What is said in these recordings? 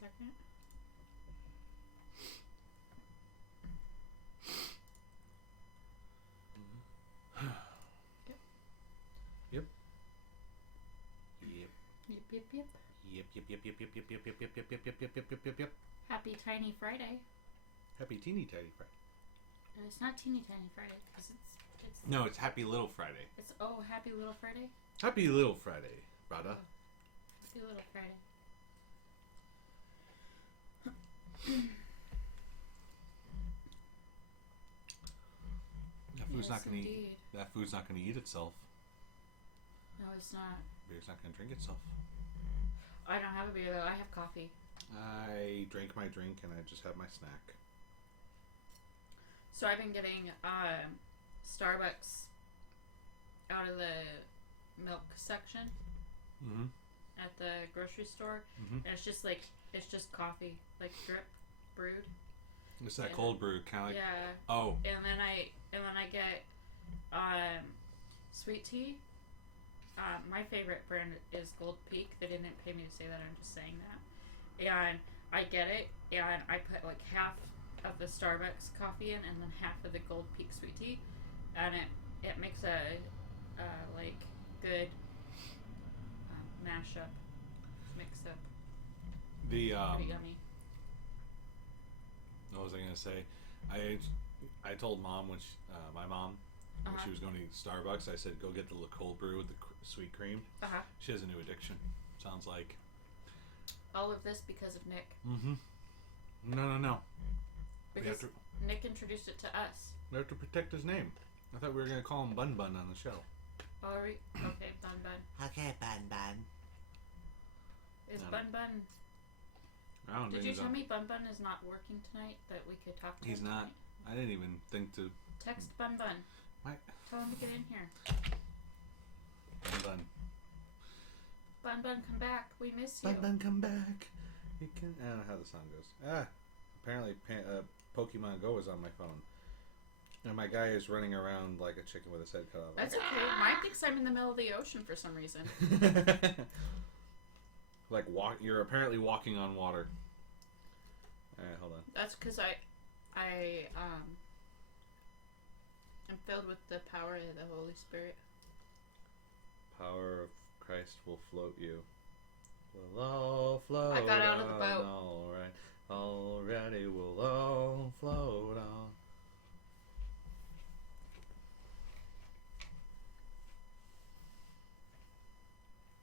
second. Yep. Yep. Happy Tiny Friday. Happy Teeny Tiny Friday. It's not Teeny Tiny Friday because it's. No, it's Happy Little Friday. It's Happy Little Friday. Happy Little Friday, brother. Happy Little Friday. That food's not gonna eat itself. No, it's not. Beer's not gonna drink itself. I don't have a beer though. I have coffee. I drank my drink and I just have my snack. So I've been getting Starbucks out of the milk section at the grocery store, and it's just coffee, like drip brewed. It's that cold brew kind of like. Yeah. Oh. And then I get sweet tea. My favorite brand is Gold Peak. They didn't pay me to say that. I'm just saying that. And I get it, and I put like half of the Starbucks coffee in, and then half of the Gold Peak sweet tea, and it makes a like good mashup, mix up. The pretty yummy. What was I gonna say? I told Mom when my mom when she was going to eat Starbucks, I said go get the cold brew with the sweet cream. She has a new addiction. Sounds like. All of this because of Nick. No. Because Nick introduced it to us. We have to protect his name. I thought we were gonna call him Bun Bun on the show. Oh, are we? Okay, Bun Bun. Okay, Bun Bun. Is Bun Bun? Did you tell me Bun Bun is not working tonight? That we could talk to him? He's not. Tonight? I didn't even think to. Text Bun Bun. What? Tell him to get in here. Bun Bun. Bun Bun, come back. We miss you. Bun Bun, come back. I don't know how the song goes. Apparently Pokemon Go is on my phone. And my guy is running around like a chicken with his head cut off. That's okay. Mine thinks I'm in the middle of the ocean for some reason. Like you're apparently walking on water. Alright, hold on. That's because I am filled with the power of the Holy Spirit. Power of Christ will float you. We'll all float. I got out of the boat. Alright. Already we'll all float on.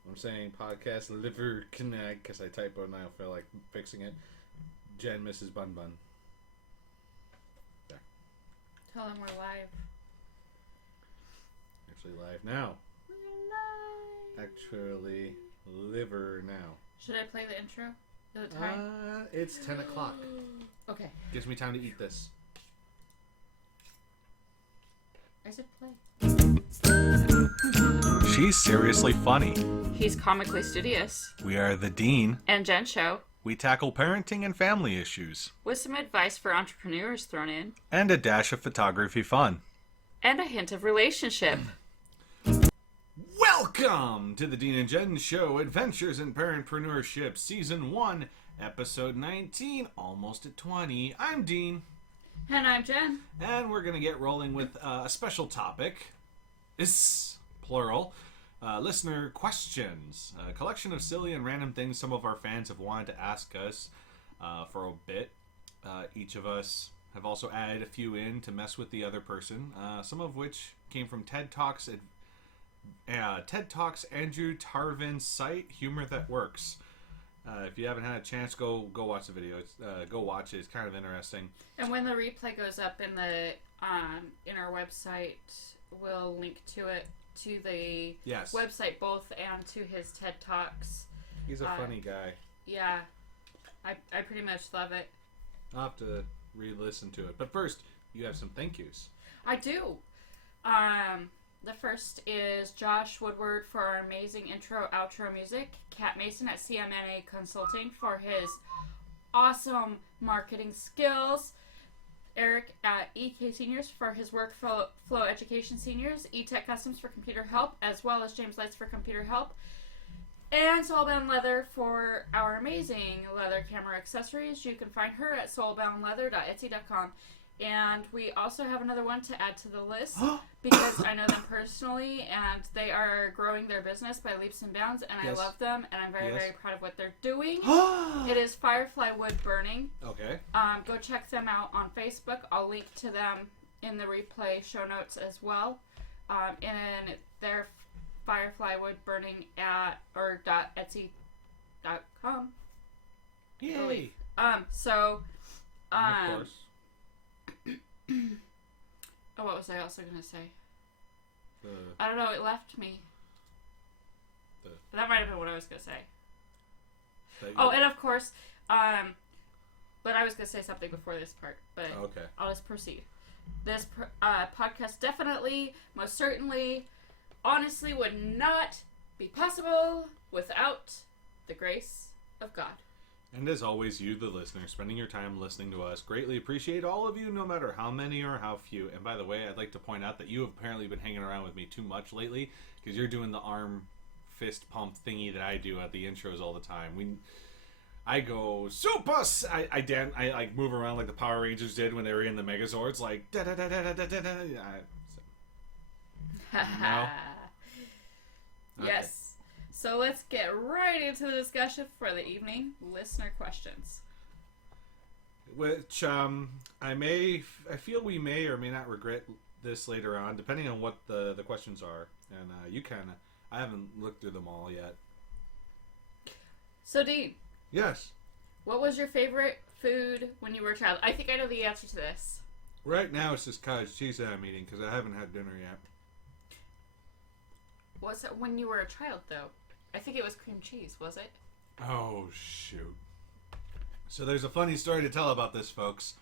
I'm saying podcast liver connect because I typo and I don't feel like fixing it. Jen misses Bun Bun. There. Tell them we're live. Actually live now. We're live. Actually liver now. Should I play the intro? Is it time? It's 10 o'clock. Okay. Gives me time to eat this. I said play. She's seriously funny. He's comically studious. We are the Dean and Jenn Show. We tackle parenting and family issues. With some advice for entrepreneurs thrown in. And a dash of photography fun. And a hint of relationship. Welcome to the Dean and Jenn Show, Adventures in Parentpreneurship, Season 1, Episode 19, almost at 20. I'm Dean. And I'm Jenn. And we're going to get rolling with a special topic. Is plural. Listener questions. A collection of silly and random things some of our fans have wanted to ask us for a bit. Each of us have also added a few in to mess with the other person. Some of which came from TED Talks Andrew Tarvin's site, Humor That Works. If you haven't had a chance, go watch the video. Go watch it. It's kind of interesting. And when the replay goes up in the in our website, we'll link to it to the website both and to his TED Talks. He's a funny guy. Yeah, I pretty much love it. I'll have to re-listen to it. But first, you have some thank yous. I do. The first is Josh Woodward for our amazing intro-outro music, Kat Mason at CMNA Consulting for his awesome marketing skills, Eric at EK Seniors for his workflow education seniors, eTech Customs for computer help, as well as James Lights for computer help, And Soulbound Leather for our amazing leather camera accessories. You can find her at soulboundleather.etsy.com. And we also have another one to add to the list because I know them personally and they are growing their business by leaps and bounds and Yes. I love them and I'm very, Yes. very proud of what they're doing. It is Firefly Wood Burning. Okay. Go check them out on Facebook. I'll link to them in the replay show notes as well. And they're Firefly Wood Burning .etsy.com. Yay. So, And of course. oh, what was I also going to say? The, I don't know, it left me. That might have been what I was going to say. Oh, and of course, but I was going to say something before this part, but okay. I'll just proceed. This podcast definitely, most certainly, honestly would not be possible without the grace of God. And as always, you, the listener, spending your time listening to us, greatly appreciate all of you, no matter how many or how few. And by the way, I'd like to point out that you have apparently been hanging around with me too much lately, because you're doing the arm fist pump thingy that I do at the intros all the time. I go super. I like move around like the Power Rangers did when they were in the Megazords, like da da da da da da da. No? Yes. So let's get right into the discussion for the evening. Listener questions. Which I feel we may or may not regret this later on, depending on what the questions are. And I haven't looked through them all yet. So Dean. Yes. What was your favorite food when you were a child? I think I know the answer to this. Right now it's just cottage cheese that I'm eating because I haven't had dinner yet. Was it when you were a child, though? I think it was cream cheese, was it? Oh, shoot. So there's a funny story to tell about this, folks.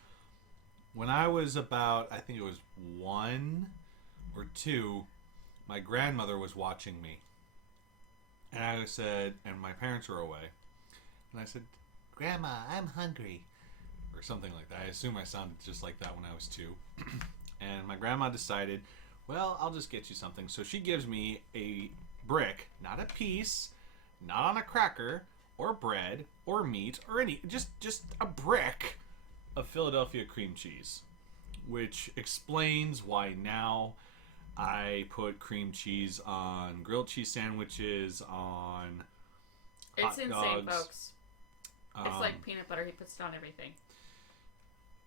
When I was about, I think it was 1 or 2, my grandmother was watching me. And I said, and my parents were away. And I said, Grandma, I'm hungry. Or something like that. I assume I sounded just like that when I was 2. And my grandma decided, well, I'll just get you something. So she gives me a brick, not a piece, not on a cracker, or bread, or meat, or just a brick of Philadelphia cream cheese. Which explains why now I put cream cheese on grilled cheese sandwiches, on hot It's insane, dogs. folks. It's like peanut butter. He puts it on everything.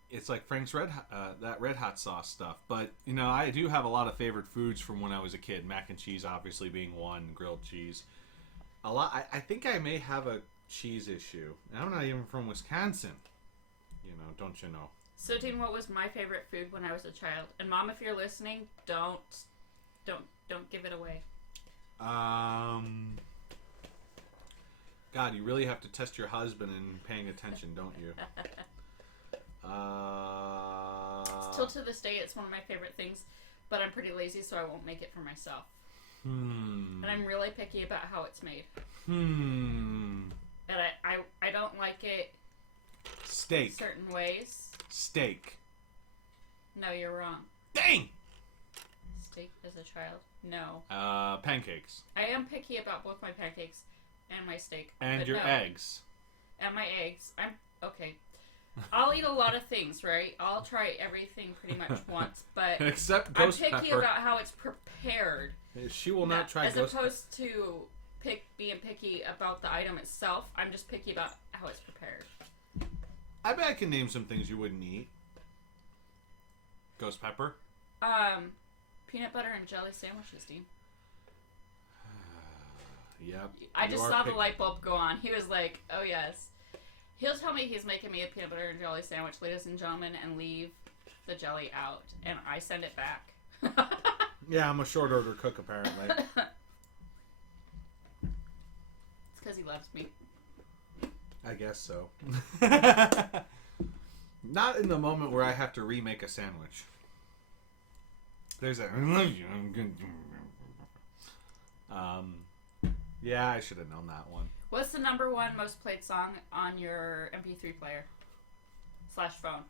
It's like Frank's that Red Hot sauce stuff. But, you know, I do have a lot of favorite foods from when I was a kid. Mac and cheese obviously being one, grilled cheese. A lot. I think I may have a cheese issue. And I'm not even from Wisconsin. You know, don't you know? So, Dean, what was my favorite food when I was a child? And Mom, if you're listening, don't give it away. God, you really have to test your husband in paying attention, don't you? Still to this day, it's one of my favorite things, but I'm pretty lazy, so I won't make it for myself. And I'm really picky about how it's made. And I don't like it Steak. certain ways. Steak. No, you're wrong. Dang! Steak as a child? No. Pancakes. I am picky about both my pancakes and my steak. And but your no. eggs. And my eggs. Okay. I'll eat a lot of things, right? I'll try everything pretty much once, but Except I'm ghost picky pepper. about how it's prepared. She will not try as ghost pepper. opposed to being picky about the item itself. I'm just picky about how it's prepared. I bet I can name some things you wouldn't eat. Ghost pepper? Peanut butter and jelly sandwiches, Dean. Yep. I You just are saw the pick- light bulb go on. He was like, oh yes. He'll tell me he's making me a peanut butter and jelly sandwich, ladies and gentlemen, and leave the jelly out. And I send it back. Yeah, I'm a short order cook, apparently. It's because he loves me. I guess so. Not in the moment where I have to remake a sandwich. There's a I love you. I'm good. Yeah, I should have known that one. What's the number one most played song on your MP3 player / phone?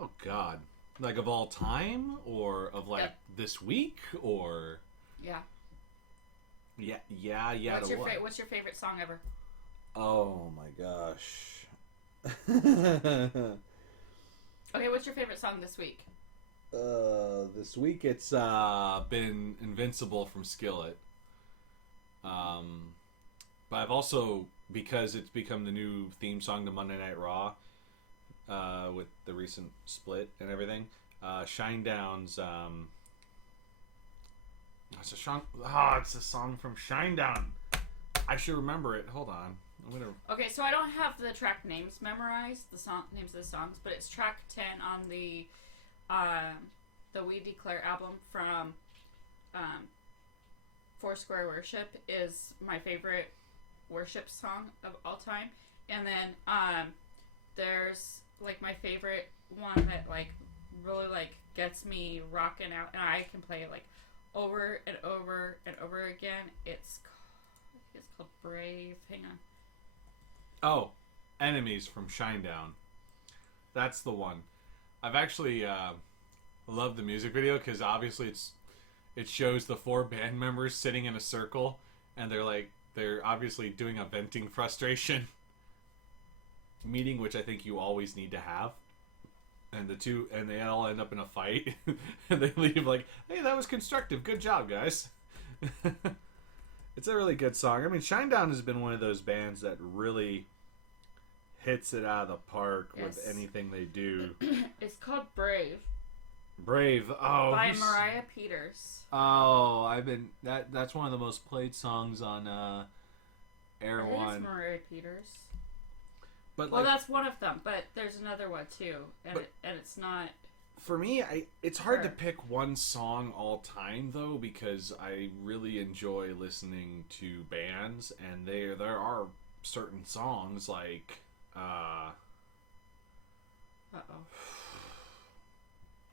Oh God! Like of all time, or of like Yep. this week, or Yeah. Yeah. What's your favorite song ever? Oh my gosh. Okay, what's your favorite song this week? This week it's been Invincible from Skillet. But I've also, because it's become the new theme song to Monday Night Raw, with the recent split and everything, Shinedown's it's a song from Shinedown. I should remember it. Hold on. Okay, so I don't have the track names memorized, the song names of the songs, but it's track 10 on the We Declare album from Foursquare Worship is my favorite worship song of all time. And then there's like my favorite one that like really like gets me rocking out, and I can play it like over and over and over again. It's called Brave. Hang on. Oh, Enemies from Shinedown. That's the one. I've actually loved the music video because obviously it shows the 4 band members sitting in a circle, and they're obviously doing a venting frustration meeting, which I think you always need to have. And they all end up in a fight, and they leave like, "Hey, that was constructive. Good job, guys." It's a really good song. I mean, Shinedown has been one of those bands that really hits it out of the park with anything they do. It's called Brave. Brave. Oh, by Mariah Peters. Oh, that's one of the most played songs on Air One. It's Mariah Peters. But well, that's one of them, but there's another one too, and it's not. For me, it's hard to pick one song all time though, because I really enjoy listening to bands, and there are certain songs like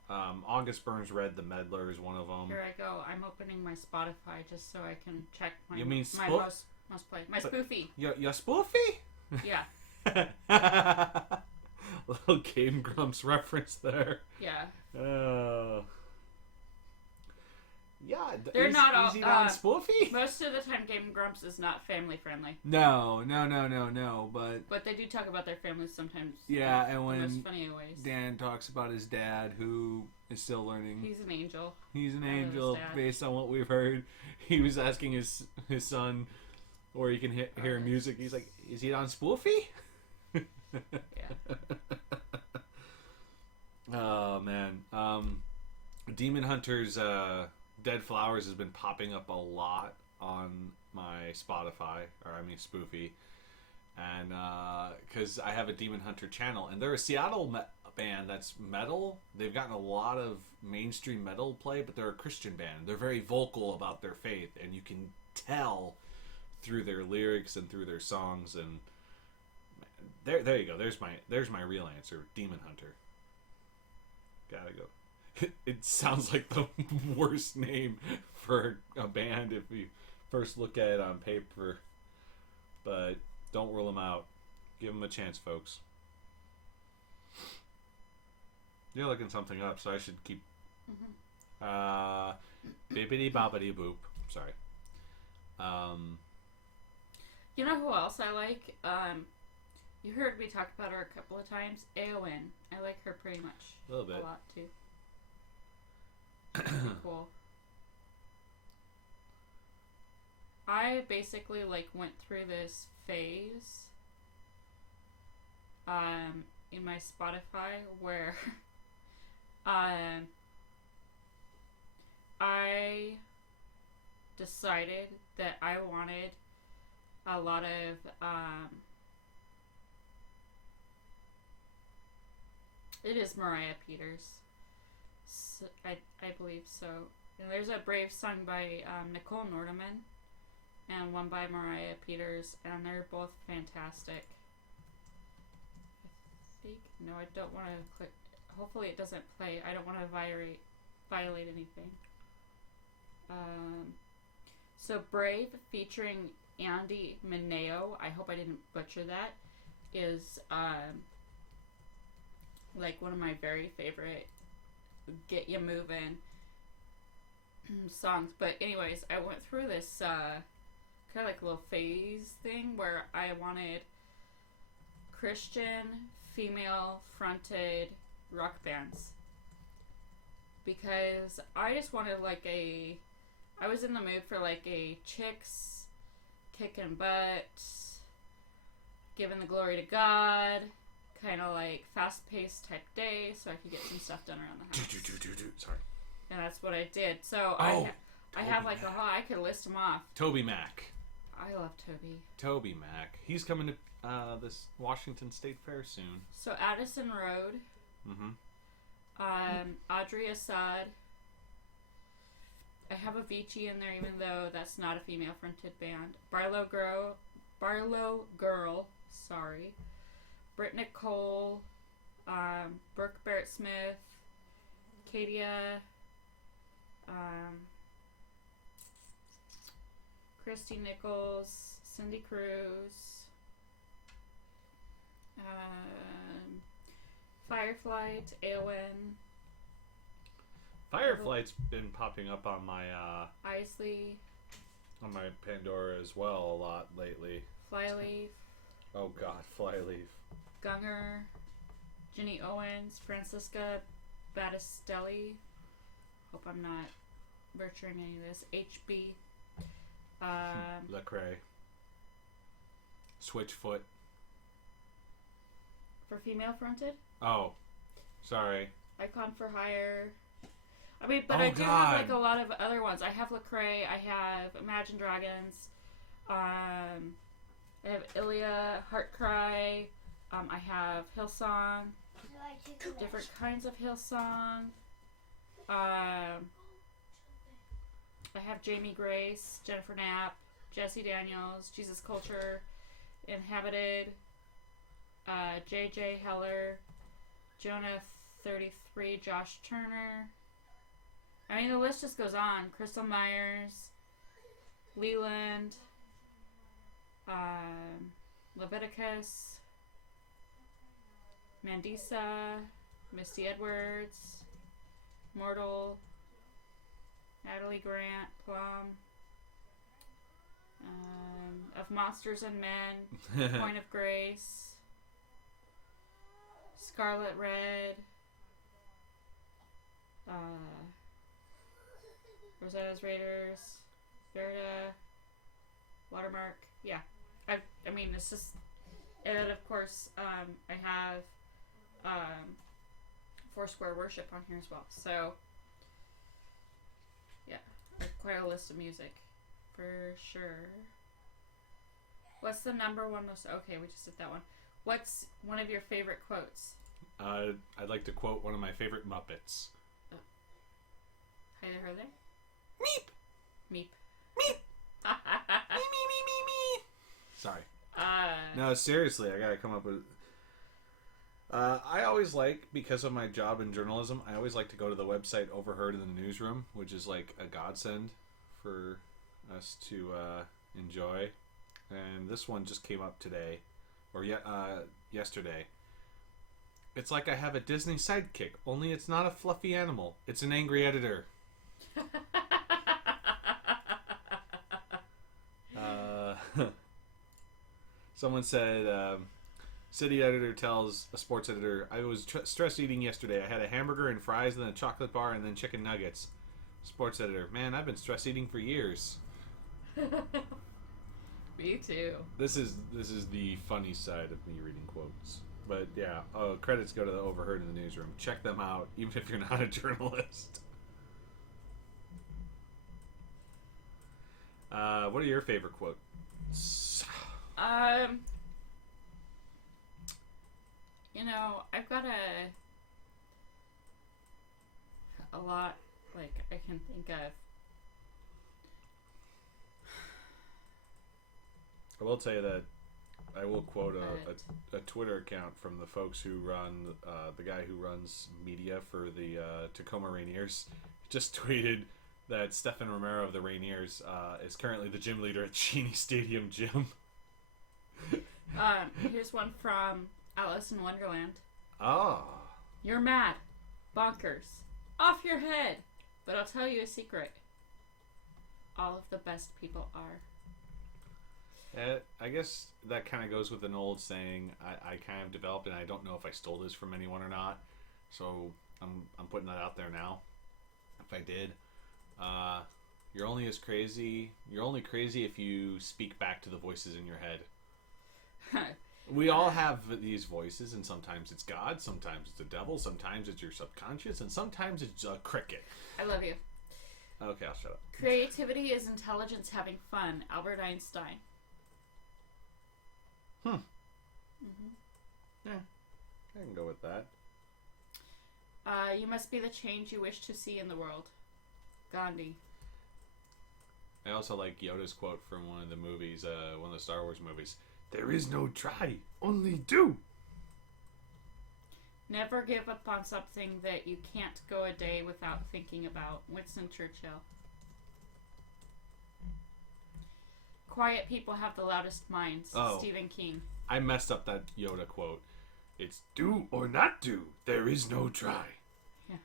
August Burns Red, The Meddler is one of them. Here I go. I'm opening my Spotify just so I can check my my most played. My spoofy. Your spoofy? Yeah. Little Game Grumps reference there. Yeah. Yeah, they're not all easy on spoofy. Most of the time, Game Grumps is not family friendly. No. But they do talk about their families sometimes. Yeah, and when most funny ways. Dan talks about his dad, who is still learning. He's an angel. He's an angel, based on what we've heard. He was asking his son, or he can hear music. He's like, "Is he on spoofy?" Yeah. Oh man, Demon Hunter's Dead Flowers has been popping up a lot on my Spotify, or I mean Spoofy, and because I have a Demon Hunter channel, and they're a Seattle band that's metal. They've gotten a lot of mainstream metal play, but they're a Christian band. They're very vocal about their faith, and you can tell through their lyrics and through their songs. And there you go. There's my real answer. Demon Hunter. Gotta go. It sounds like the worst name for a band if you first look at it on paper, but don't rule them out. Give them a chance, folks. You're looking something up, so I should keep. Bibbidi bobbidi boop. Sorry. You know who else I like? You heard me talk about her a couple of times. AON. I like her pretty much. A little bit. A lot too. Cool. I basically like went through this phase in my Spotify where I decided that I wanted a lot of it is Mariah Peters. So, I believe so. And there's a Brave song by Nicole Nordeman and one by Mariah Peters, and they're both fantastic. I think no, I don't want to click. Hopefully it doesn't play. I don't want to violate anything. So Brave featuring Andy Mineo, I hope I didn't butcher that, is like one of my very favorite get you moving songs. But anyways, I went through this kind of like a little phase thing where I wanted Christian female fronted rock bands because I just wanted like I was in the mood for like a chicks kicking butt, giving the glory to God, kind of like fast-paced type day, so I could get some stuff done around the house. Sorry. And that's what I did. So Oh, I have like I could list them off. Toby Mac. I love Toby. Toby Mac. He's coming to this Washington State Fair soon. So Addison Road. Mm-hmm. Audrey Assad. I have Avicii in there, even though that's not a female-fronted band. Barlow Girl. Sorry. Britt Nicole. Brooke Barrett Smith. Katia. Christy Nichols. Cindy Cruz. Fireflight. AON. Fireflight's been popping up on my Isley. on my Pandora as well a lot lately. Flyleaf. Oh God, Flyleaf. Gunger. Ginny Owens. Francisca Battistelli. Hope I'm not butchering any of this. HB. Lecrae. Switchfoot. For female fronted. Oh, sorry. Icon for Hire. I mean, but Oh, I do God. have like a lot of other ones. I have Lecrae. I have Imagine Dragons. I have Ilya, Heartcry. I have Hillsong. Different kinds of Hillsong. I have Jamie Grace, Jennifer Knapp, Jesse Daniels, Jesus Culture, Inhabited, JJ Heller, Jonah 33, Josh Turner. I mean, the list just goes on. Crystal Myers, Leland, Leviticus, Mandisa, Misty Edwards, Mortal, Natalie Grant, Plum, Of Monsters and Men, Point of Grace, Scarlet Red, Rosetta's Raiders, Verda, Watermark. Yeah, I mean, it's just, and then of course, I have Foursquare Worship on here as well. So, yeah, quite a list of music, for sure. What's the number one most? Okay, we just did that one. What's one of your favorite quotes? I'd like to quote one of my favorite Muppets. Hi there, are there? Meep! Meep. Meep! Me. Sorry. No, seriously, I gotta come up with... I always like, because of my job in journalism, I always like to go to the website Overheard in the Newsroom, which is like a godsend for us to enjoy. And this one just came up today, or yesterday. It's like I have a Disney sidekick, only it's not a fluffy animal. It's an angry editor. Someone said, city editor tells a sports editor, I was stress eating yesterday. I had a hamburger and fries, then a chocolate bar, and then chicken nuggets. Sports editor, man, I've been stress eating for years. Me too. This is the funny side of me reading quotes. But yeah, credits go to the Overheard in the Newsroom. Check them out, even if you're not a journalist. What are your favorite quotes? You know, I've got a lot, like, I can think of. I will tell you that I will quote a Twitter account from the folks who run, the guy who runs media for the Tacoma Rainiers, just tweeted that Stefan Romero of the Rainiers is currently the gym leader at Cheney Stadium Gym. Here's one from Alice in Wonderland. Ah. You're mad. Bonkers. Off your head. But I'll tell you a secret. All of the best people are. I guess that kind of goes with an old saying I kind of developed, and I don't know if I stole this from anyone or not. So I'm putting that out there now. If I did, you're only crazy if you speak back to the voices in your head. We all have these voices, and sometimes it's God, sometimes it's the devil, sometimes it's your subconscious, and sometimes it's a cricket. I love you. Okay, I'll shut up. Creativity is intelligence having fun. Albert Einstein. Yeah, I can go with that. You must be the change you wish to see in the world. Gandhi. I also like Yoda's quote from one of the movies, one of the Star Wars movies. There is no try, only do. Never give up on something that you can't go a day without thinking about. Winston Churchill. Quiet people have the loudest minds. Oh. Stephen King. I messed up that Yoda quote. It's do or not do. There is no try. Yeah.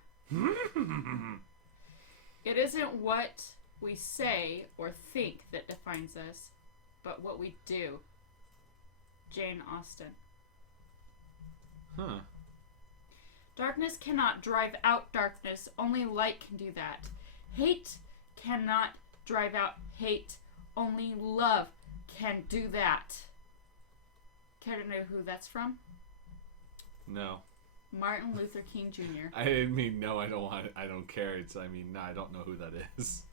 It isn't what we say or think that defines us, but what we do. Jane Austen. Huh. Darkness cannot drive out darkness. Only light can do that. Hate cannot drive out hate. Only love can do that. Care to know who that's from? No. Martin Luther King Jr. I didn't mean no, I don't care. No, I don't know who that is.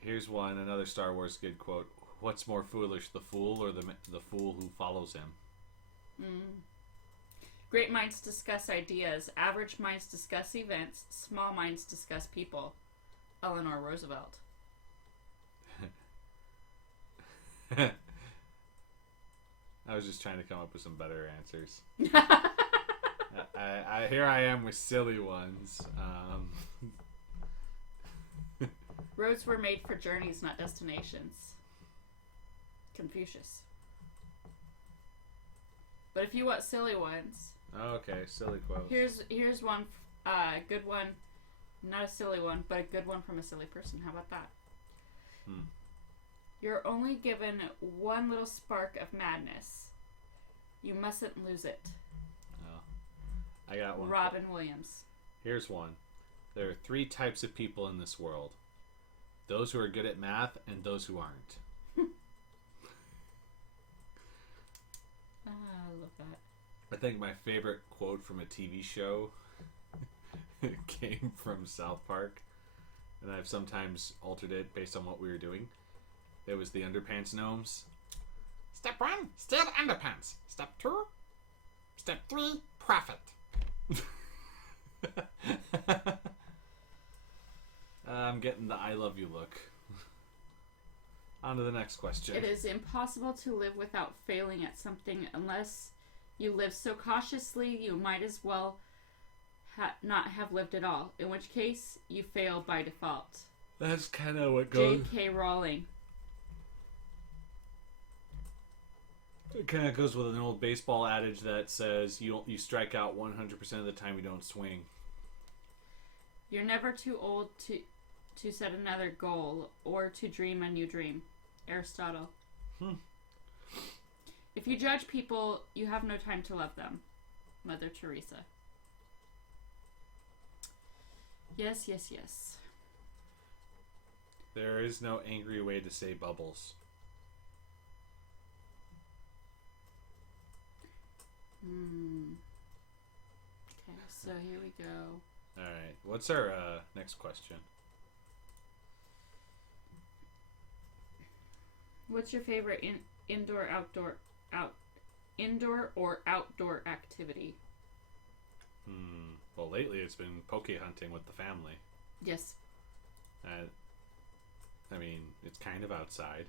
Here's one, another Star Wars good quote. What's more foolish, the fool or the fool who follows him? Great minds discuss ideas. Average minds discuss events. Small minds discuss people. Eleanor Roosevelt. I was just trying to come up with some better answers. Here I am with silly ones. Roads were made for journeys, not destinations. Confucius. But if you want silly ones, okay, silly quotes. here's one, good one, not a silly one, but a good one from a silly person. How about that? You're only given one little spark of madness. You mustn't lose it. Oh, I got one. Robin Williams. Here's one. There are 3 types of people in this world. Those who are good at math and those who aren't. I love that. I think my favorite quote from a TV show came from South Park, and I've sometimes altered it based on what we were doing. It was the Underpants Gnomes. Step 1, steal underpants. Step 2, step 3, profit. I'm getting the I love you look. On to the next question. It is impossible to live without failing at something unless you live so cautiously you might as well not have lived at all, in which case you fail by default. That's kind of what goes... J.K. Rowling. It kind of goes with an old baseball adage that says you strike out 100% of the time you don't swing. You're never too old to set another goal or to dream a new dream. Aristotle. If you judge people, you have no time to love them. Mother Teresa. Yes, yes, yes. There is no angry way to say bubbles. Okay, so here we go. Alright, what's our next question? What's your favorite indoor or outdoor activity? Well, lately it's been poke hunting with the family. Yes. I mean, it's kind of outside.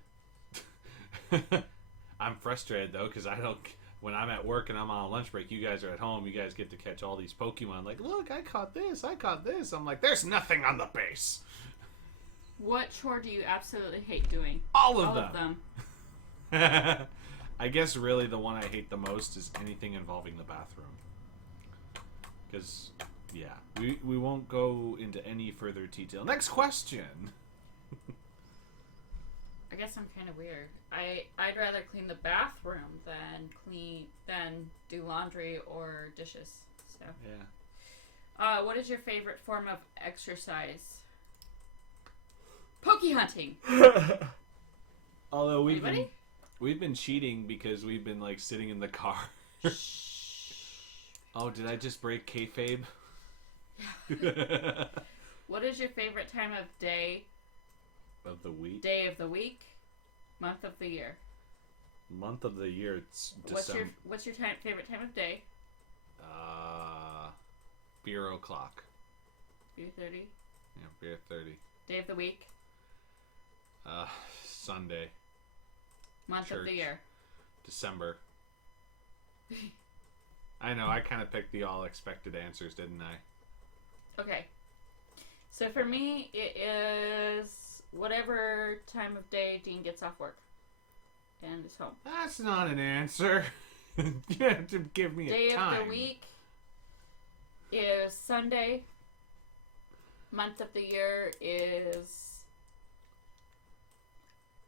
I'm frustrated though because I don't. When I'm at work and I'm on a lunch break, you guys are at home. You guys get to catch all these Pokemon. Like, look, I caught this. I caught this. I'm like, there's nothing on the base. What chore do you absolutely hate doing? All of them. I guess really the one I hate the most is anything involving the bathroom. Because, yeah, we won't go into any further detail. Next question. I guess I'm kind of weird. I'd rather clean the bathroom than do laundry or dishes. So. Yeah. What is your favorite form of exercise? Poke hunting. Although Anybody? we've been cheating because we've been like sitting in the car. Oh, did I just break kayfabe? What is your favorite time of day? Of the week? Day of the week, month of the year. Month of the year, it's December. What's your favorite time of day? Beer o'clock. Beer 30. Yeah, beer 30. Day of the week. Sunday. Month of the year. December. I know, I kind of picked the all expected answers, didn't I? Okay. So for me, it is whatever time of day Dean gets off work and is home. That's not an answer. You have to give me Day a time. of the week is Sunday. Month of the year is...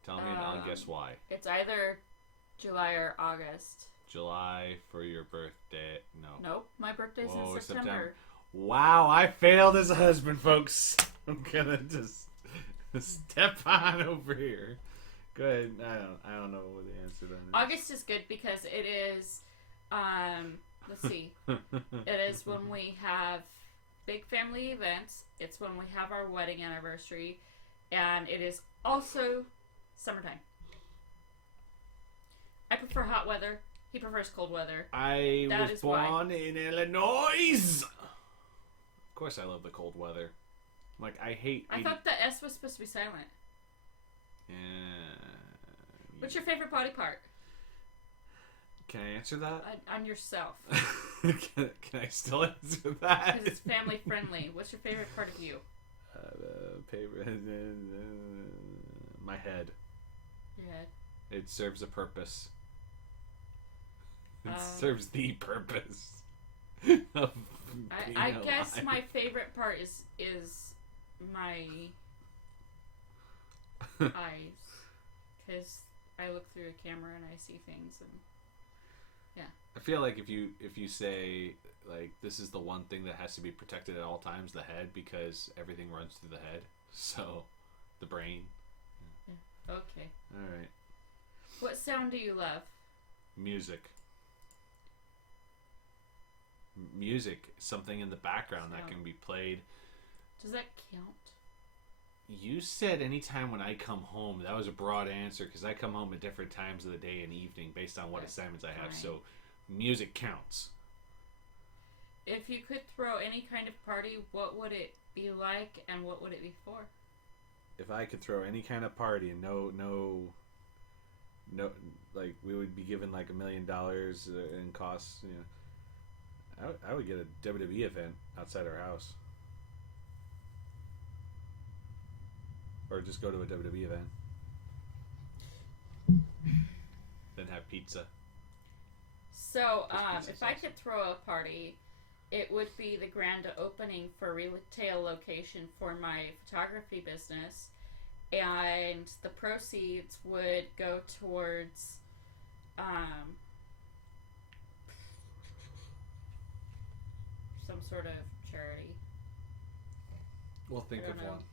Tell me and I'll guess why. It's either July or August. July for your birthday. No. Nope, my birthday's Whoa, in September. Wow, I failed as a husband, folks. I'm gonna just step on over here. Go ahead. I don't know what the answer then is. August is good because it is, let's see. It is when we have big family events. It's when we have our wedding anniversary. And it is also summertime. I prefer hot weather. He prefers cold weather. I was born in Illinois. Of course I love the cold weather. Like, I hate... I thought the S was supposed to be silent. Yeah. What's your favorite body part? Can I answer that? On yourself. Can I still answer that? Because it's family friendly. What's your favorite part of you? My head. Your head. It serves a purpose. It serves the purpose. Of I being guess alive. my favorite part is my eyes, because I look through a camera and I see things, and yeah. I feel like if you say like this is the one thing that has to be protected at all times, the head, because everything runs through the head. So, the brain. Yeah. Okay. All right. What sound do you love? Music. Music, something in the background that can be played. Does that count? You said anytime when I come home. That was a broad answer because I come home at different times of the day and evening based on what assignments I have. Fine. So, music counts. If you could throw any kind of party, what would it be like and what would it be for? If I could throw any kind of party and no, like we would be given like $1 million in costs, you know. I would get a WWE event outside our house. Or just go to a WWE event. Then have pizza. So, pizza if I sauce. could throw a party, it would be the grand opening for retail location for my photography business, and the proceeds would go towards some sort of charity. We'll think I of don't know. one.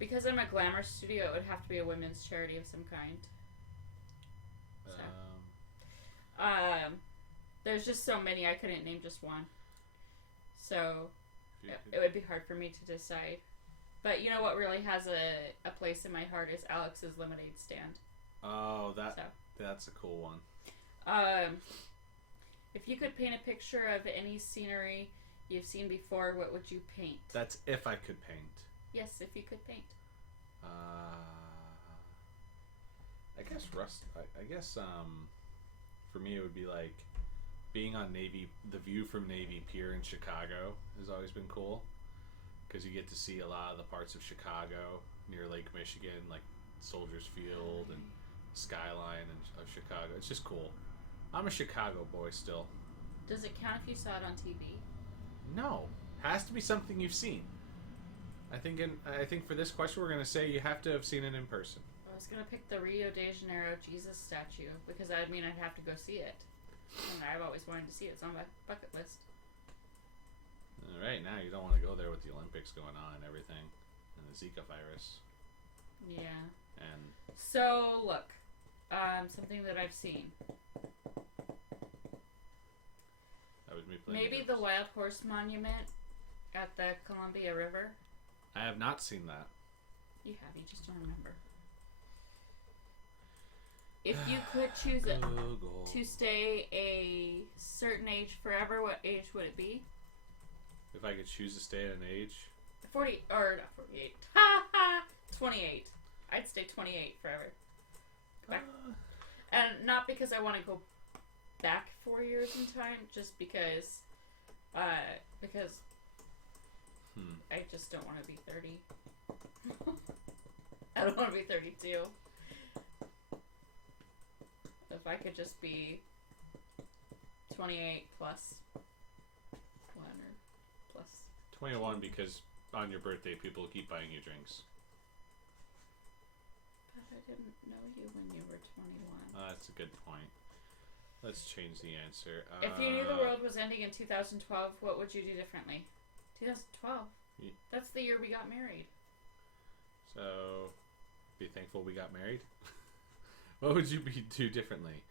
Because I'm a glamour studio, it would have to be a women's charity of some kind. So. There's just so many, I couldn't name just one. So, it would be hard for me to decide. But you know what really has a place in my heart is Alex's lemonade stand. Oh, that's a cool one. If you could paint a picture of any scenery you've seen before, what would you paint? That's if I could paint. Yes, if you could paint. I guess I guess for me it would be like being on the view from Navy Pier in Chicago has always been cool because you get to see a lot of the parts of Chicago near Lake Michigan, like Soldiers Field and skyline of Chicago. It's just cool. I'm a Chicago boy still. Does it count if you saw it on TV? No, has to be something you've seen. I think for this question, we're gonna say you have to have seen it in person. I was gonna pick the Rio de Janeiro Jesus statue because I'd have to go see it, and I've always wanted to see it. It's on my bucket list. Right now, you don't want to go there with the Olympics going on and everything, and the Zika virus. Yeah. And so look, something that I've seen. that was me playing. Maybe the Wild Horse Monument at the Columbia River. I have not seen that. You have. You just don't remember. If you could choose it to stay a certain age forever, what age would it be? If I could choose to stay at an age, 40 or not 48. Ha ha. 28. I'd stay 28 forever. Back. And not because I want to go back 4 years in time, just because I just don't want to be 30. I don't want to be 32. If I could just be 28 plus 1 or plus 21, because on your birthday, people keep buying you drinks. But I didn't know you when you were 21. That's a good point. Let's change the answer. If you knew the world was ending in 2012, what would you do differently? 2012? Yeah. That's the year we got married. So, be thankful we got married. What would you do differently?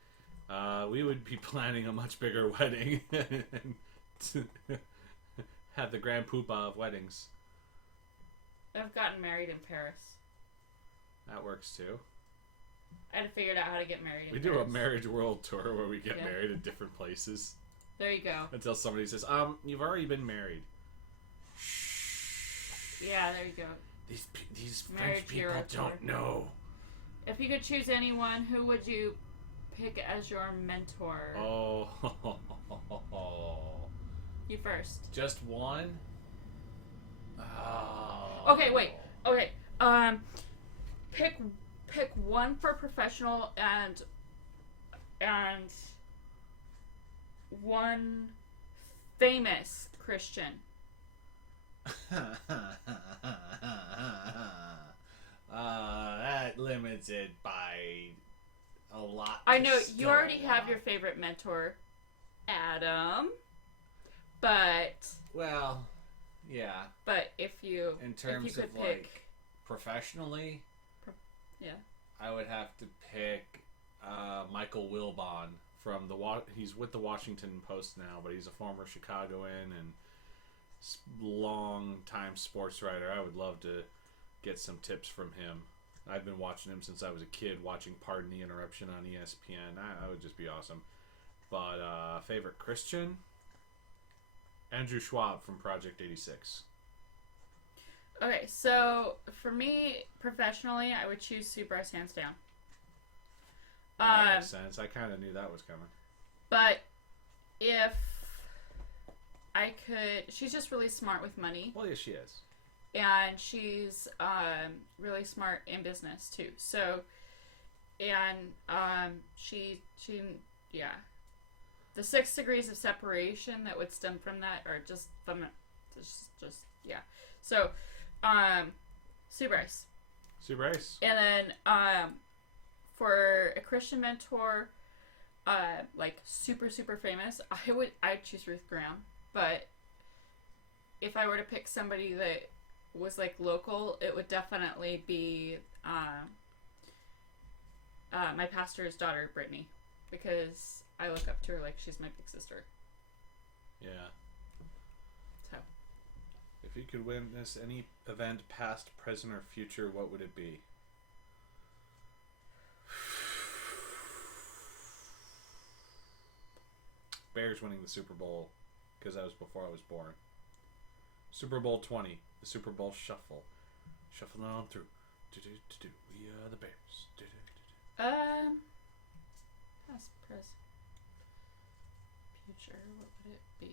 We would be planning a much bigger wedding and have the grand poobah of weddings. I've gotten married in Paris. That works too. I had to figure out how to get married in We Paris. do a marriage world tour where we get married at different places. There you go. Until somebody says, you've already been married. Yeah, there you go. These Marriage French people hero don't tour. know. If you could choose anyone, who would you pick as your mentor? Oh. You first. Just one? Oh. Okay, wait. Okay. Pick one for professional and one famous Christian. That limits it by a lot. I know you already have your favorite mentor, Adam. But well, yeah. But if you could pick, like professionally, yeah, I would have to pick Michael Wilbon from he's with the Washington Post now, but he's a former Chicagoan and long time sports writer. I would love to get some tips from him. I've been watching him since I was a kid, watching Pardon the Interruption on ESPN. That would just be awesome. But favorite Christian? Andrew Schwab from Project 86. Okay, so for me, professionally, I would choose Sue Bryce hands down. That makes sense. I kind of knew that was coming. But if I could, she's just really smart with money. Well, yes, she is. And she's really smart in business too. So, and she yeah. The 6 degrees of separation that would stem from that are just yeah. So, Sue Bryce. Sue Bryce. And then for a Christian mentor, like super famous, I'd choose Ruth Graham. But if I were to pick somebody that was like local, it would definitely be my pastor's daughter, Brittany, because I look up to her like she's my big sister. Yeah. So, if you could witness any event, past, present, or future, what would it be? Bears winning the Super Bowl, because that was before I was born. Super Bowl 20, the Super Bowl shuffle. Shuffling on through. Do-do-do-do. We are the Bears. Do-do-do-do. past, present, future, what would it be?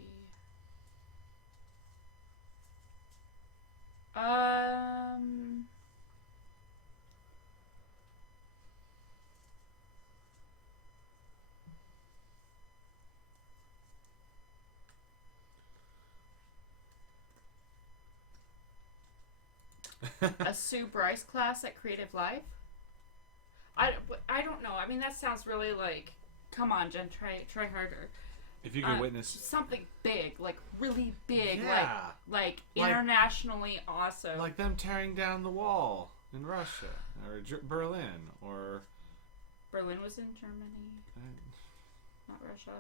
a Sue Bryce class at Creative Life. I don't know. I mean, that sounds really like, come on, Jen, try harder. If you could witness something big, like really big, Yeah. like internationally awesome. like them tearing down the wall in Russia or Berlin or Berlin was in Germany, not Russia.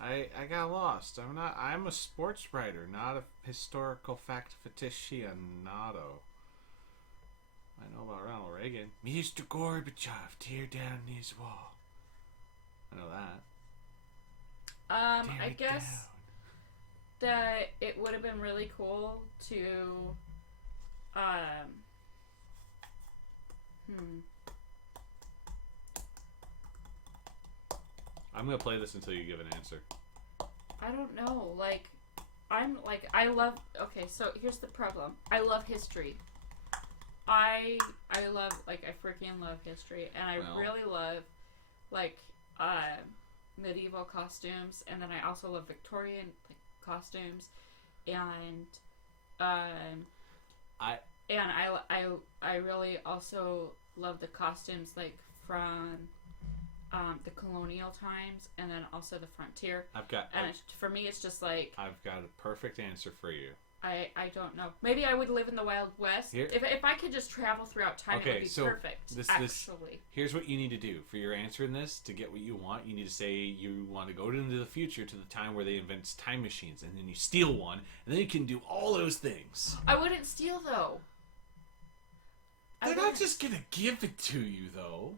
I got lost. I'm a sports writer, not a historical fact aficionado. I know about Ronald Reagan. Mr. Gorbachev, tear down this wall. I know that. I guess that it would have been really cool to, I'm gonna play this until you give an answer. I don't know. Like, I love. Okay, so here's the problem. I love history. I love, like, I freaking love history, and I really love, like, medieval costumes, and then I also love Victorian, like, costumes, and I really also love the costumes, like, from the colonial times, and then also the frontier. For me, it's just like, I've got a perfect answer for you. I don't know. Maybe I would live in the Wild West. If I could just travel throughout time, it would be perfect. Actually, here's what you need to do for your answer in this. To get what you want, you need to say you want to go into the future to the time where they invent time machines, and then you steal one, and then you can do all those things. I wouldn't steal, though. They're not just gonna give it to you, though.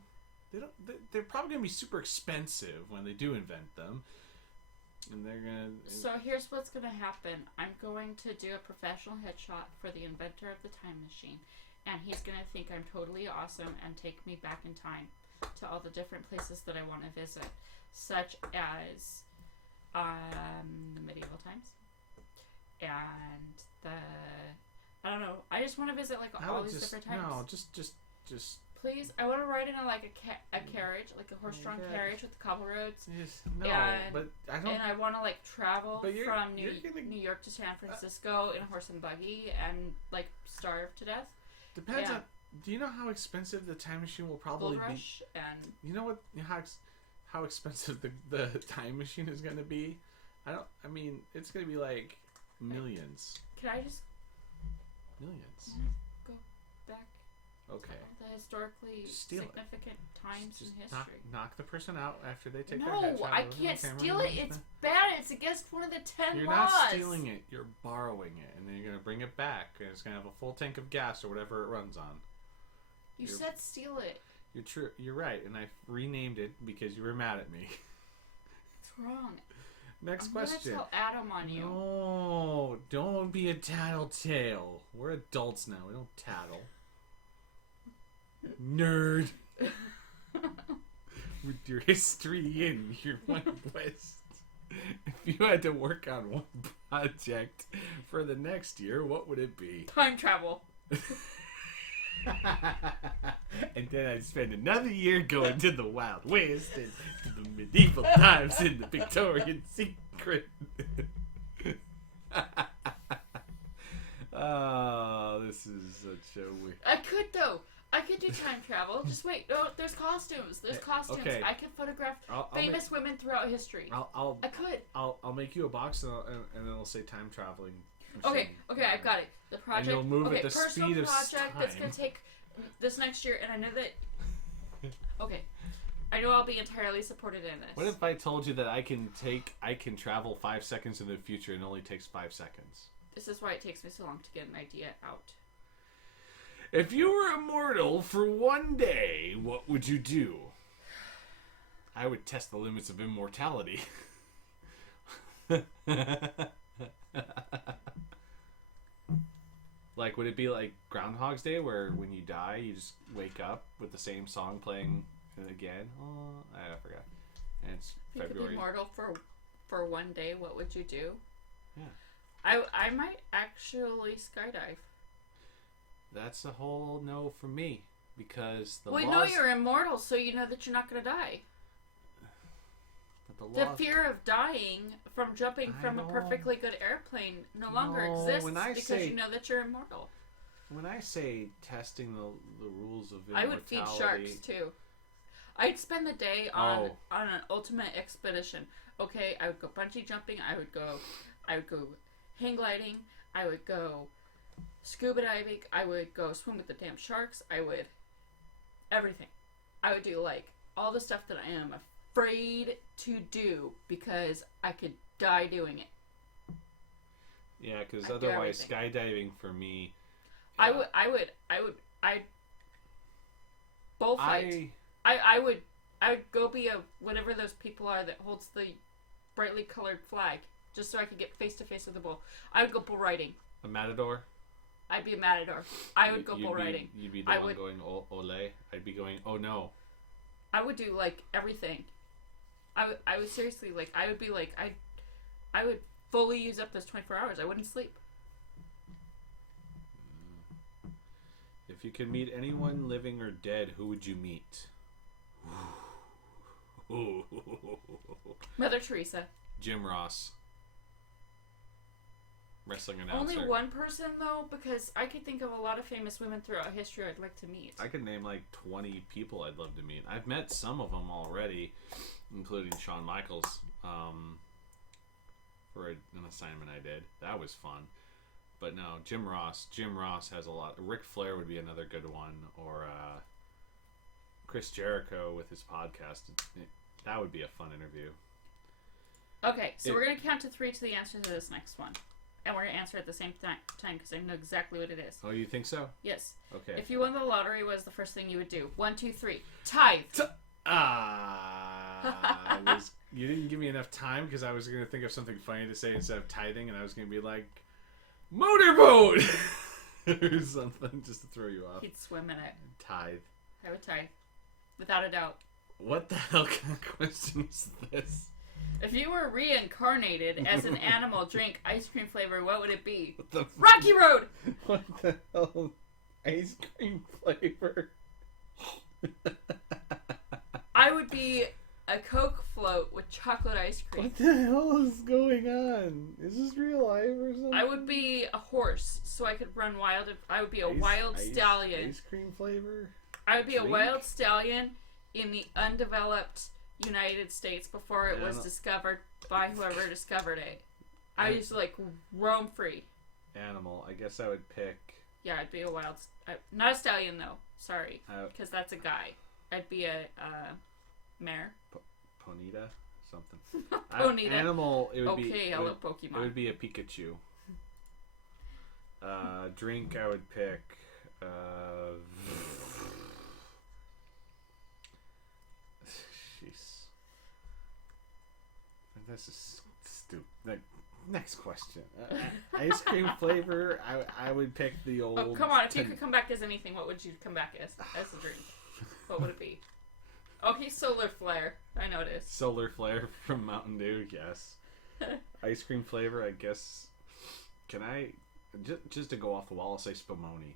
They're probably gonna be super expensive when they do invent them. And they're gonna. So here's what's gonna happen. I'm going to do a professional headshot for the inventor of the time machine, and he's gonna think I'm totally awesome and take me back in time to all the different places that I want to visit, such as the medieval times and I don't know. I just want to visit like all these different times. No, just. Please, I want to ride in a carriage, like a horse-drawn carriage with cobble roads. Yes, no, but I don't. And I want to like travel from New gonna, York to San Francisco in a horse and buggy and like starve to death. Depends on. Do you know how expensive the time machine will probably Bull Rush be? And you know what? How expensive the time machine is going to be? I mean, it's going to be like millions. Can I just millions? Go back. Okay. The historically significant times in history. Knock the person out after they take their headshot. No, I can't steal it. It's bad. It's against one of the 10 laws. You're not stealing it. You're borrowing it, and then you're gonna bring it back, and it's gonna have a full tank of gas or whatever it runs on. You said steal it. You're true. You're right, and I renamed it because you were mad at me. It's wrong. Next question. I'm gonna tell Adam on you. No, don't be a tattletale. We're adults now. We don't tattle. Nerd. With your history in your Wild West. If you had to work on one project for the next year, what would it be? Time travel. And then I'd spend another year going to the Wild West and to the medieval times in the Victorian secret. Oh, this is such a weird. I could though. I could do time travel. Just wait. No, there's costumes. There's costumes. Okay. I could photograph famous women throughout history. I could. I'll make you a box and then it'll say time traveling. Okay, I've got it. The project. And you'll move at the personal speed of project time. that's gonna take this next year, and I know that. Okay, I know I'll be entirely supported in this. What if I told you that I can travel 5 seconds in the future and it only takes 5 seconds? This is why it takes me so long to get an idea out. If you were immortal for one day, what would you do? I would test the limits of immortality. Like, would it be like Groundhog's Day, where when you die, you just wake up with the same song playing again? Oh, I forgot. And it's if February. You could be immortal for one day, what would you do? Yeah. I might actually skydive. That's a whole no for me, because the laws... laws... Well, no, you're immortal, so you know that you're not going to die. But the fear of dying from jumping from a perfectly good airplane no longer exists because you know that you're immortal. When I say testing the rules of I immortality, would feed sharks too. I'd spend the day on an ultimate expedition. Okay, I would go bungee jumping. I would go hang gliding. I would go scuba diving. I would go swim with the damn sharks. I would everything. I would do like all the stuff that I am afraid to do because I could die doing it. Yeah, because I'd do otherwise, everything. skydiving for me. I'd bullfight. I would go be a whatever those people are that holds the brightly colored flag just so I could get face to face with the bull. I would go bull riding. A matador. I'd be a matador. I would go bull riding. You'd be the one going ole. I'd be going oh no. I would do like everything. I would seriously like I would be like I would fully use up those 24 hours. I wouldn't sleep. If you could meet anyone living or dead, who would you meet? Mother Teresa. Jim Ross. Wrestling announcer. Only one person though, because I could think of a lot of famous women throughout history I'd like to meet. I could name like 20 people I'd love to meet. I've met some of them already, including Shawn Michaels, for an assignment I did. That was fun. But no, Jim Ross. Jim Ross has a lot. Ric Flair would be another good one, or Chris Jericho with his podcast. That would be a fun interview. Okay, so we're going to count to 3 to the answer to this next one. And we're going to answer at the same time because I know exactly what it is. Oh, you think so? Yes. Okay. If you won the lottery, what was the first thing you would do? 1, 2, 3. Tithe. You didn't give me enough time because I was going to think of something funny to say instead of tithing, and I was going to be like, motorboat! Or something just to throw you off. He'd swim in it. Tithe. I would tithe. Without a doubt. What the hell kind of question is this? If you were reincarnated as an animal drink ice cream flavor, what would it be? What the Rocky Road! What the hell? Ice cream flavor? I would be a Coke float with chocolate ice cream. What the hell is going on? Is this real life or something? I would be a horse so I could run wild. I would be a wild stallion. Ice cream flavor? I would be Drink? a wild stallion in the undeveloped United States before it was discovered by whoever discovered it. I used to like roam free. Animal. I guess I would pick. Yeah, I'd be a wild. Not a stallion though. Sorry, because that's a guy. I'd be a mare. Ponita? Something. Ponita. Animal. It would be. Okay, I love Pokemon. It would be a Pikachu. Drink. I would pick. Jeez. This is stupid. Next question. Ice cream flavor. I would pick the old. Oh, come on! If you could come back as anything, what would you come back as a drink? What would it be? Okay, solar flare. I know it is. Solar flare from Mountain Dew. Yes. Ice cream flavor. I guess. Can I just to go off the wall? I'll say Spumoni.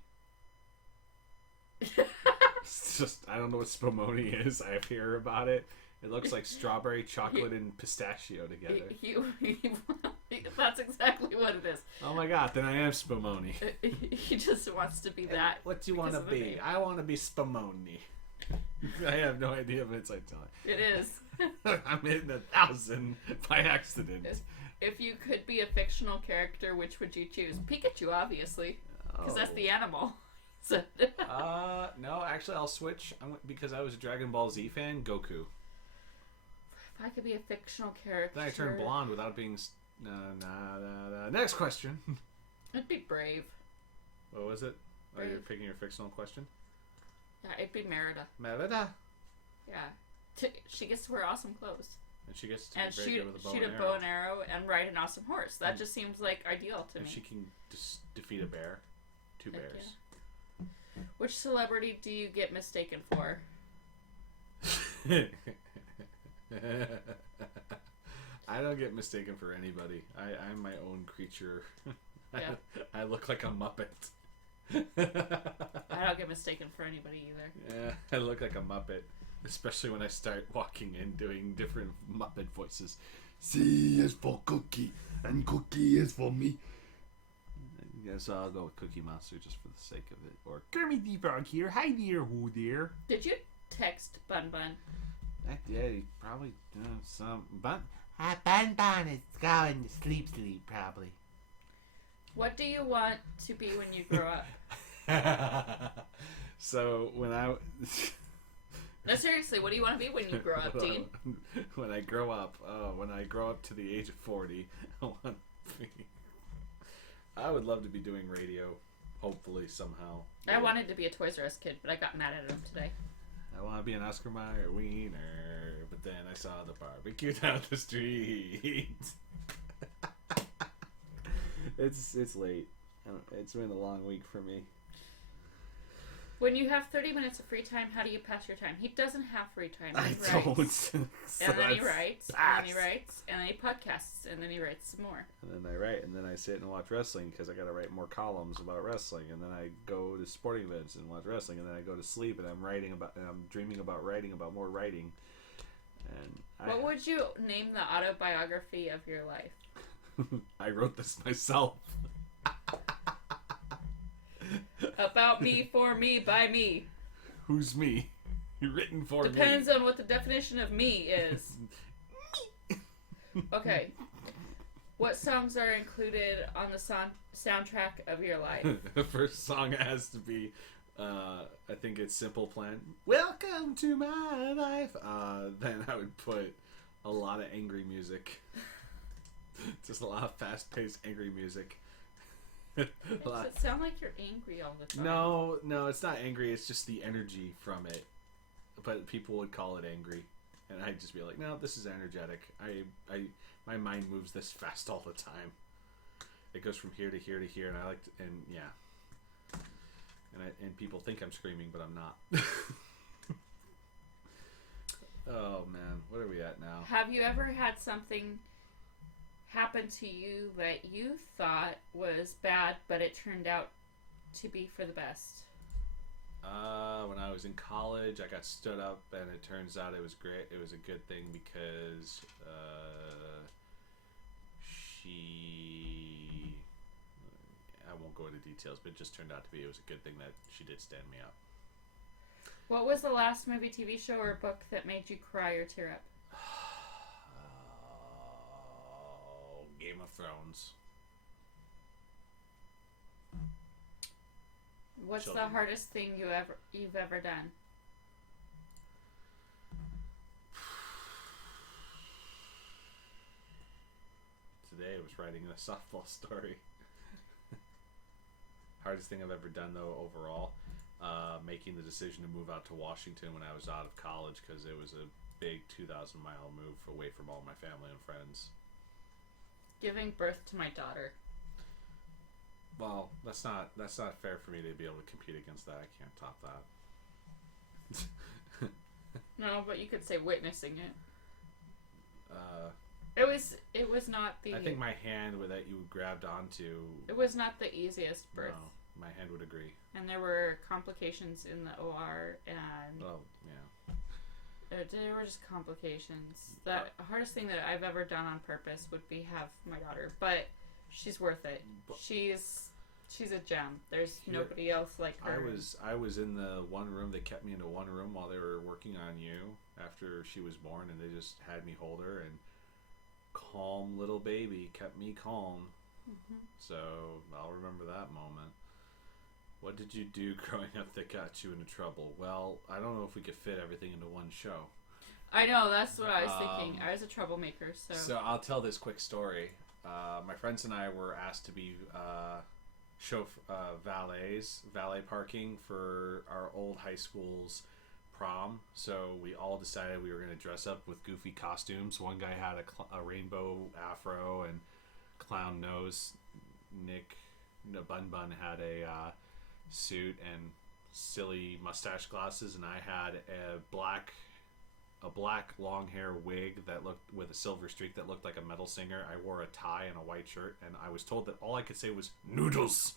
It's just I don't know what Spumoni is. I hear about it. It looks like strawberry, chocolate, and pistachio together. That's exactly what it is. Oh my god, then I am Spumoni. He just wants to be that. What do you want to be? I want to be Spumoni. I have no idea if it's like telling. It is. I'm hitting 1,000 by accident. If you could be a fictional character, which would you choose? Pikachu, obviously. Because that's the animal. No, actually I'll switch. Because I was a Dragon Ball Z fan, Goku. If I could be a fictional character... Then I turned blonde without being... Next question. I'd be Brave. What was it? Brave. Oh, you're picking your fictional question? Yeah, it'd be Merida. Merida? Yeah. She gets to wear awesome clothes. And she gets to be very good with a bow shoot and a arrow. bow and arrow and ride an awesome horse. That just seems like ideal to me. And she can defeat a bear. 2 Heck bears. yeah. Which celebrity do you get mistaken for? I don't get mistaken for anybody. I'm my own creature. Yeah. I look like a Muppet. I don't get mistaken for anybody either. Yeah, I look like a Muppet. Especially when I start walking in doing different Muppet voices. C is for cookie, and cookie is for me. Yeah, so I'll go with Cookie Monster just for the sake of it. Or Kermit the Frog here. Hi there, who there? Did you text Bun Bun? Yeah, he's probably doing some. Bun Bun is going to sleep probably. What do you want to be when you grow up? So when I. No, seriously, what do you want to be when you grow up, Dean? When I grow up to the age of 40, I want to be. I would love to be doing radio, hopefully somehow. I wanted to be a Toys R Us kid, but I got mad at him today. I want to be an Oscar Mayer wiener, but then I saw the barbecue down the street. It's late. It's been a long week for me. When you have 30 minutes of free time, how do you pass your time? He doesn't have free time. He I don't. writes. So And then he that's writes, fast. and then he writes, and then he podcasts, and then he writes some more. And then I write, and then I sit and watch wrestling because I got to write more columns about wrestling. And then I go to sporting events and watch wrestling. And then I go to sleep, and I'm dreaming about writing about more writing. And What would you name the autobiography of your life? I wrote this myself. About me, for me, by me. Who's me? Written for Depends me. on what the definition of me is. Okay. What songs are included on the soundtrack of your life? The first song has to be, I think it's Simple Plan. Welcome to my life. Then I would put a lot of angry music. Just a lot of fast-paced angry music. Does it sound like you're angry all the time? No, it's not angry. It's just the energy from it. But people would call it angry, and I'd just be like, "No, this is energetic. My mind moves this fast all the time. It goes from here to here to here, and I like to, and yeah, and people think I'm screaming, but I'm not." Oh man, what are we at now? Have you ever had something happen to you that you thought was bad, but it turned out to be for the best? When I was in college, I got stood up, and it turns out it was great. It was a good thing because I won't go into details, but it just turned out to be it was a good thing that she did stand me up. What was the last movie, TV show, or book that made you cry or tear up? Game of Thrones. What's Children. the hardest thing you've ever done? Today I was writing a softball story. Hardest thing I've ever done though overall, making the decision to move out to Washington when I was out of college because it was a big 2,000-mile move away from all my family and friends. Giving birth to my daughter. Well, that's not fair for me to be able to compete against that. I can't top that. No, but you could say witnessing it. Uh, It was not the. I think my hand that you grabbed onto. It was not the easiest birth. No, my hand would agree. And there were complications in the OR, and Well, yeah. there were just complications. The hardest thing that I've ever done on purpose would be have my daughter, but she's worth it. She's a gem. There's nobody else like her. I was in the one room. They kept me into one room while they were working on you after she was born, and they just had me hold her, and calm little baby kept me calm. Mm-hmm. So I'll remember that moment. What did you do growing up that got you into trouble? Well, I don't know if we could fit everything into one show. I know, that's what I was thinking. I was a troublemaker, So I'll tell this quick story. My friends and I were asked to be valet parking for our old high school's prom. So we all decided we were going to dress up with goofy costumes. One guy had a rainbow afro and clown nose. Bun had a suit and silly mustache glasses, and I had a black long hair wig that looked with a silver streak that looked like a metal singer. I wore a tie and a white shirt, and I was told that all I could say was noodles.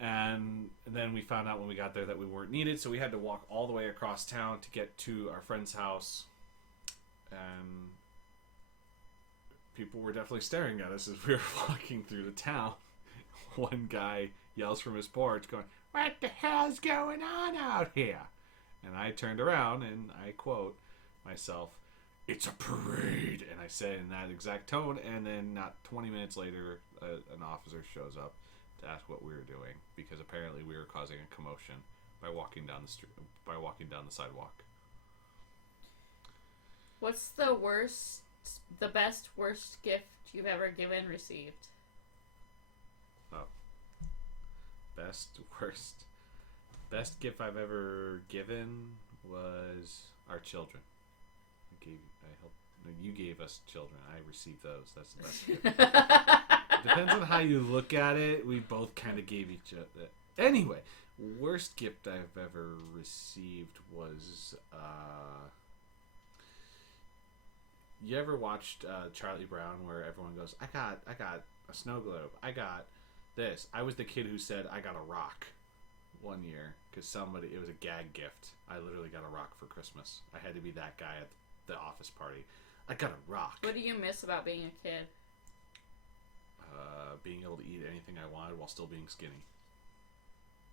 And then we found out when we got there that we weren't needed, so we had to walk all the way across town to get to our friend's house. And people were definitely staring at us as we were walking through the town. one guy yells from his porch going, "What the hell's going on out here?" And I turned around and I quote myself, "It's a parade." And I said in that exact tone, and then not 20 minutes later, an officer shows up to ask what we were doing, because apparently we were causing a commotion by walking down the street, by walking down the sidewalk. What's the best, worst gift you've ever given, received? Best gift I've ever given was our children. You gave us children. I received those. That's the best gift. Depends on how you look at it. We both kind of gave each other. Anyway, worst gift I've ever received was. You ever watched Charlie Brown, where everyone goes, I got a snow globe. I got this. I was the kid who said I got a rock one year because it was a gag gift. I literally got a rock for Christmas. I had to be that guy at the office party. I got a rock. What do you miss about being a kid? Being able to eat anything I wanted while still being skinny.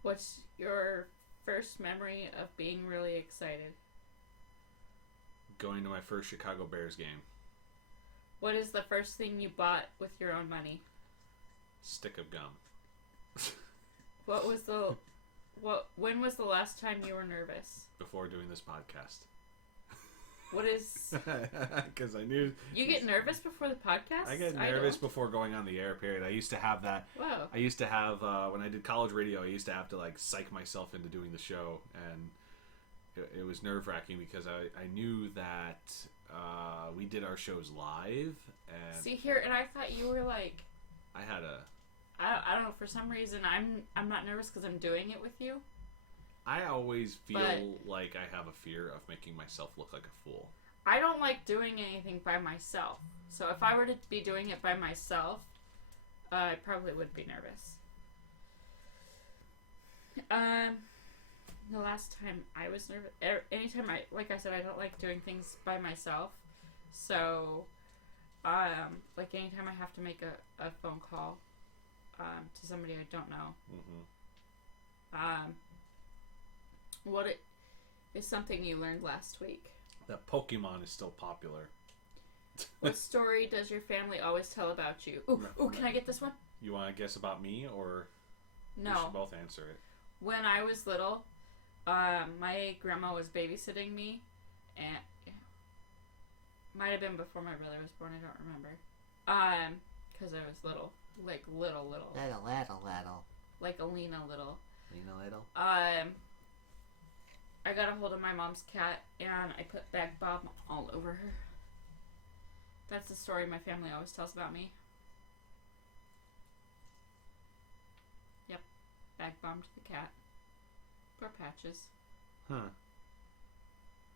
What's your first memory of being really excited? Going to my first Chicago Bears game. What is the first thing you bought with your own money? Stick of gum. When was the last time you were nervous? Before doing this podcast. What is... Because I knew... You get nervous before the podcast? I get nervous before going on the air, period. I used to have that. Whoa. I used to have, when I did college radio, I used to have to, psych myself into doing the show, and it was nerve-wracking because I knew that we did our shows live, and... See here, and I thought you were like... I had a... I don't know, for some reason, I'm not nervous because I'm doing it with you. I always feel like I have a fear of making myself look like a fool. I don't like doing anything by myself. So if I were to be doing it by myself, I probably would be nervous. The last time I was nervous... Anytime like I said, I don't like doing things by myself. So, anytime I have to make a phone call to somebody I don't know. Mm-hmm. What is something you learned last week? That Pokemon is still popular. What story does your family always tell about you? Ooh, can I get this one? You want to guess about me, or no? We should both answer it. When I was little, my grandma was babysitting me, and might have been before my brother was born. I don't remember. Because I was little, like little. Little. Like Alina little. Alina little. I got a hold of my mom's cat, and I put Bag Bomb all over her. That's the story my family always tells about me. Yep. Bag bombed the cat. Poor Patches. Huh.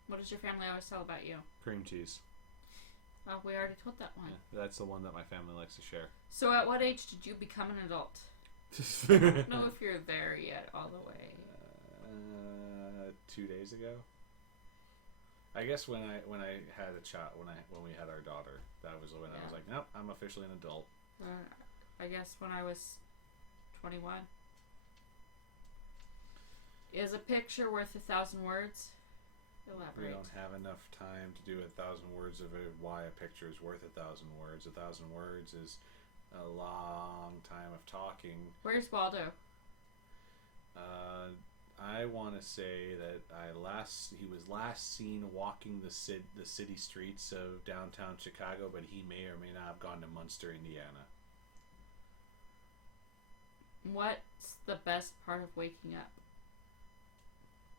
What does your family always tell about you? Cream cheese. Oh, we already told that one. Yeah, that's the one that my family likes to share. So at what age did you become an adult? I don't know if you're there yet all the way. 2 days ago. I guess when I had a child, when we had our daughter, that was when I was like, nope, I'm officially an adult. I guess when I was 21. Is a picture worth 1,000 words? Elaborate. We don't have enough time to do 1,000 words of why a picture is worth 1,000 words. 1,000 words is a long time of talking. Where's Waldo? I want to say that he was last seen walking the city streets of downtown Chicago, but he may or may not have gone to Munster, Indiana. What's the best part of waking up?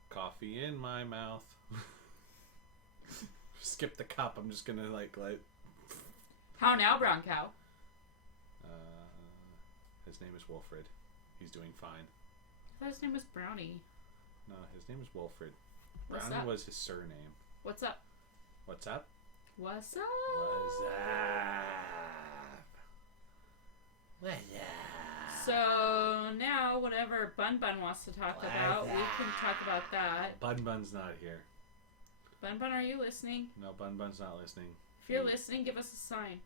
Coffee in my mouth. Skip the cup. I'm just gonna like. How now, brown cow? His name is Wilfred. He's doing fine. I thought his name was Brownie. No, his name is Wilfred. What's Brownie up? was his surname. What's up? What's up? What's up? What's up? What's up? So now, whatever Bun Bun wants to talk about, we can talk about that. Bun Bun's not here. Bun Bun, are you listening? No, Bun Bun's not listening. If you're listening, give us a sign.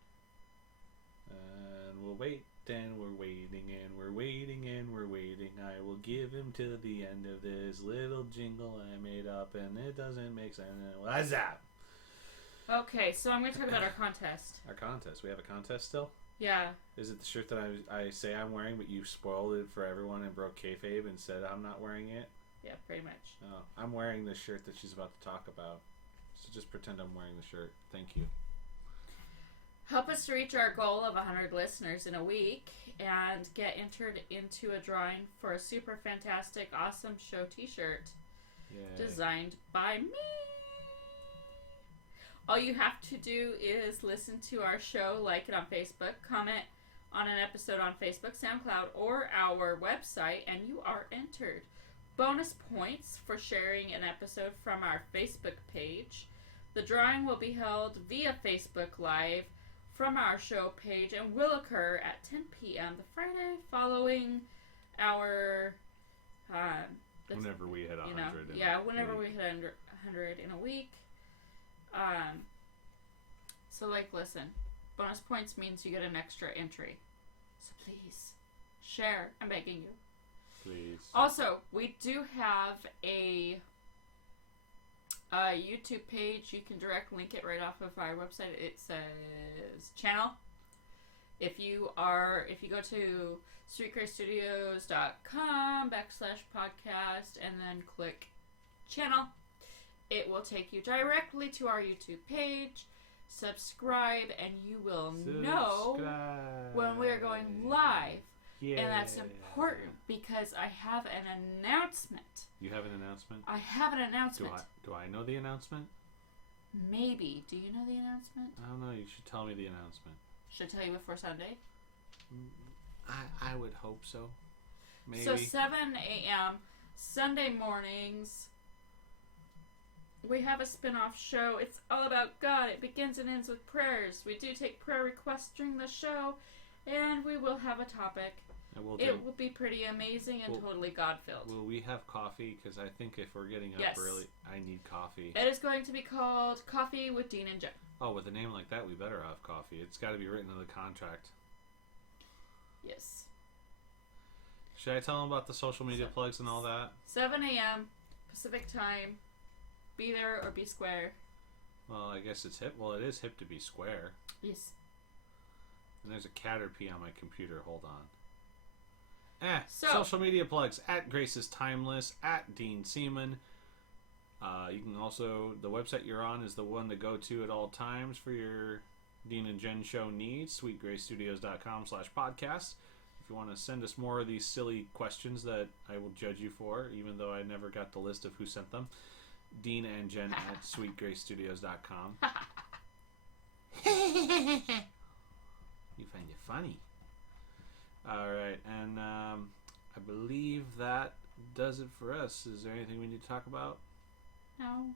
And we'll wait, and we're waiting, and we're waiting, and we're waiting. I will give him to the end of this little jingle I made up, and it doesn't make sense. What's up? Okay, so I'm going to talk about our contest. Our contest. We have a contest still? Yeah. Is it the shirt that I say I'm wearing, but you spoiled it for everyone and broke kayfabe and said I'm not wearing it? Yeah, pretty much. Oh, I'm wearing the shirt that she's about to talk about. So just pretend I'm wearing the shirt. Thank you. Help us reach our goal of 100 listeners in a week and get entered into a drawing for a super fantastic, awesome show t-shirt designed by me. All you have to do is listen to our show, like it on Facebook, comment on an episode on Facebook, SoundCloud, or our website, and you are entered. Bonus points for sharing an episode from our Facebook page. The drawing will be held via Facebook Live from our show page and will occur at 10 p.m. the Friday following our... whenever we hit 100 whenever we hit 100 in a week. So, listen, bonus points means you get an extra entry. So please, share. I'm begging you. Please. Also, we do have a YouTube page. You can direct link it right off of our website. It says channel. If you go to sweetgraystudios.com/podcast and then click channel, it will take you directly to our YouTube page. Subscribe and you will know when we're going live. Yeah. And that's important because I have an announcement. You have an announcement? I have an announcement. Do I know the announcement? Maybe. Do you know the announcement? I don't know. You should tell me the announcement. Should I tell you before Sunday? I would hope so. Maybe. So 7 a.m. Sunday mornings, we have a spin-off show. It's all about God. It begins and ends with prayers. We do take prayer requests during the show, and we will have a topic. It will be pretty amazing and totally God-filled. Will we have coffee? Because I think if we're getting up early, I need coffee. It is going to be called Coffee with Dean and Jenn. Oh, with a name like that, we better have coffee. It's got to be written in the contract. Yes. Should I tell them about the social media plugs and all that? 7 a.m. Pacific time. Be there or be square. Well, I guess it's hip. Well, it is hip to be square. Yes. And there's a Caterpie on my computer. Hold on. Social media plugs. At Grace is Timeless. At Dean Seaman. You can also... The website you're on is the one to go to at all times for your Dean and Jenn show needs. sweetgraystudios.com/podcast. If you want to send us more of these silly questions that I will judge you for, even though I never got the list of who sent them. Dean and Jenn at sweetgraystudios.com. You find it funny. Alright, and I believe that does it for us. Is there anything we need to talk about? No.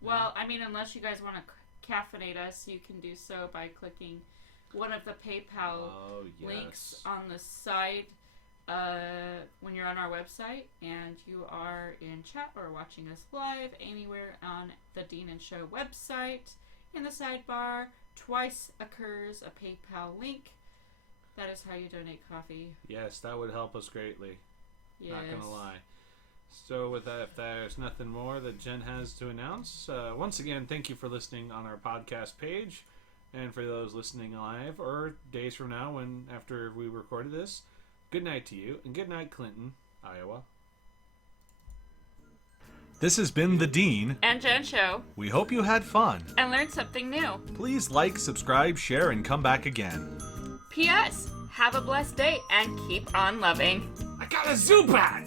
Well, I mean, unless you guys want to caffeinate us, you can do so by clicking one of the PayPal links on the side when you're on our website, and you are in chat or watching us live anywhere on the Dean and Show website. In the sidebar, twice occurs a PayPal link. That is how you donate coffee. Yes, that would help us greatly. Yes. Not gonna lie. So with that, if there's nothing more that Jenn has to announce, once again, thank you for listening on our podcast page. And for those listening live or days from now after we recorded this, good night to you, and good night, Clinton, Iowa. This has been the Dean and Jenn Show. We hope you had fun and learned something new. Please like, subscribe, share, and come back again. P.S. Have a blessed day and keep on loving. I got a zoo bat!